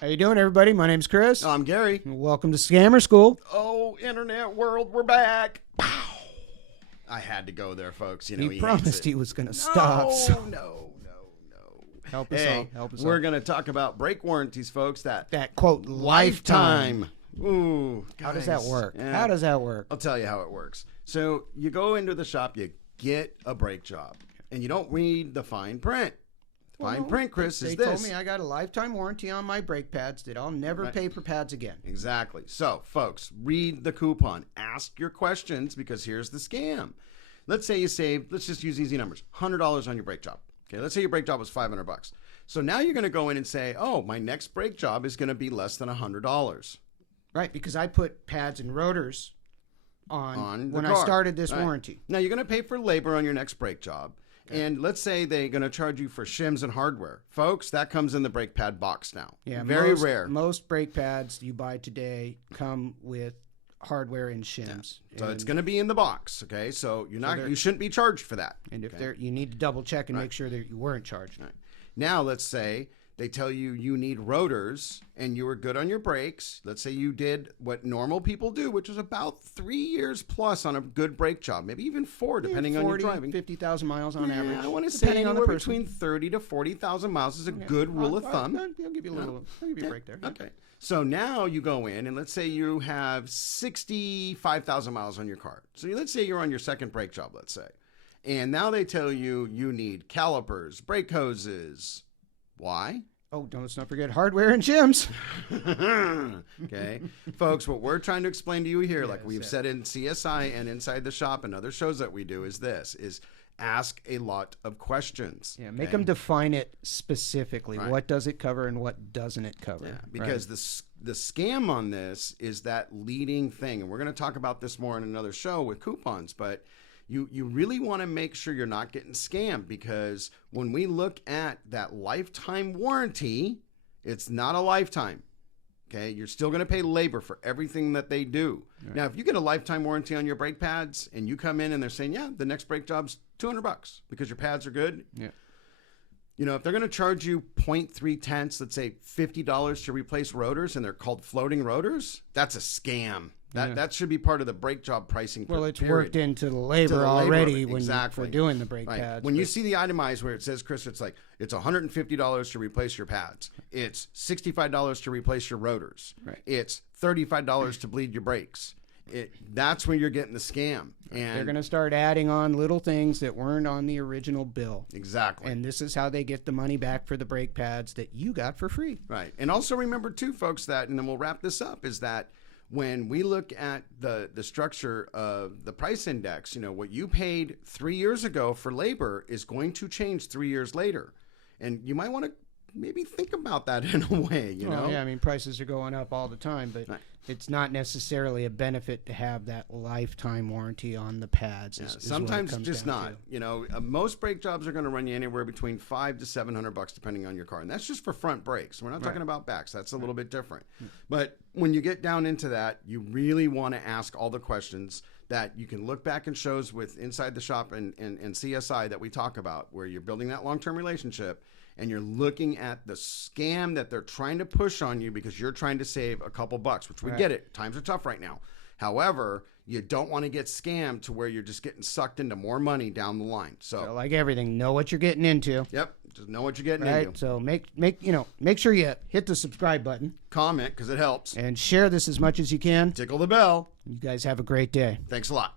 How you doing, everybody? My name's Chris. I'm Gary. Welcome to Scammer School. Oh, internet world, we're back. Pow. I had to go there, folks. You know, he promised he was going to stop. No. Help us Hey, all. we're going to talk about break warranties, folks. That quote, lifetime. Ooh, guys. How does that work? Yeah. How does that work? I'll tell you how it works. So you go into the shop, you get a brake job, and you don't read the fine print. Fine print, Chris, is this. They told me I got a lifetime warranty on my brake pads that I'll never pay for pads again. Exactly. So, folks, read the coupon. Ask your questions, because here's the scam. Let's say you save, let's just use easy numbers, $100 on your brake job. Okay, let's say your brake job was $500. So now you're going to go in and say, oh, my next brake job is going to be less than $100. Right, because I put pads and rotors on when the I car. started this warranty. Now you're going to pay for labor on your next brake job. Okay. And let's say they're going to charge you for shims and hardware. Folks, that comes in the brake pad box now. Yeah, very rare. Most brake pads you buy today come with hardware and shims. Yeah. So it's going to be in the box, okay? So you shouldn't be charged for that. And if you need to double check and make sure that you weren't charged. Right. Now let's say they tell you need rotors and you were good on your brakes. Let's say you did what normal people do, which is about 3 years plus on a good brake job, maybe even 4, depending on your driving. 50,000 miles on average. I want to say anywhere between 30 to 40,000 miles is a good rule of thumb. I'll give you I'll give you a break there. Okay. So now you go in and let's say you have 65,000 miles on your car. So let's say you're on your second brake job, let's say. And now they tell you need calipers, brake hoses. Why? Oh, let's not forget hardware and shims. Okay. Folks, what we're trying to explain to you here, like we've said in CSI and Inside the Shop and other shows that we do, is ask a lot of questions. Yeah, make them define it specifically. Right. What does it cover and what doesn't it cover? Yeah, because the scam on this is that leading thing. And we're going to talk about this more in another show with coupons, but you really want to make sure you're not getting scammed, because when we look at that lifetime warranty, it's not a lifetime. Okay, you're still going to pay labor for everything that they do. Right. Now, if you get a lifetime warranty on your brake pads and you come in and they're saying, yeah, the next brake job's $200 because your pads are good. Yeah. You know, if they're going to charge you 0.3 tenths, let's say $50 to replace rotors, and they're called floating rotors, that's a scam. That should be part of the brake job pricing. Well, it's worked into the labor already for doing the brake pads. When you see the itemized where it says, Chris, it's like it's $150 to replace your pads. It's $65 to replace your rotors. Right. It's $35 to bleed your brakes. That's when you're getting the scam. And they're going to start adding on little things that weren't on the original bill. Exactly. And this is how they get the money back for the brake pads that you got for free. Right. And also remember too, folks, that, and then we'll wrap this up, is that when we look at the structure of the price index, you know, what you paid 3 years ago for labor is going to change 3 years later. And you might want to maybe think about that in a way, you know? Yeah, I mean, prices are going up all the time, but it's not necessarily a benefit to have that lifetime warranty on the pads. Sometimes just not. You know, most brake jobs are going to run you anywhere between $500 to $700 depending on your car, and that's just for front brakes. We're not talking about backs. That's a little bit different. But when you get down into that, you really want to ask all the questions that you can look back in shows with Inside the Shop and CSI that we talk about, where you're building that long-term relationship and you're looking at the scam that they're trying to push on you because you're trying to save a couple bucks, which we get it. Times are tough right now. However, you don't want to get scammed to where you're just getting sucked into more money down the line. So like everything, know what you're getting into. Yep. Just know what you're getting into. So make sure you hit the subscribe button. Comment, because it helps. And share this as much as you can. Tickle the bell. You guys have a great day. Thanks a lot.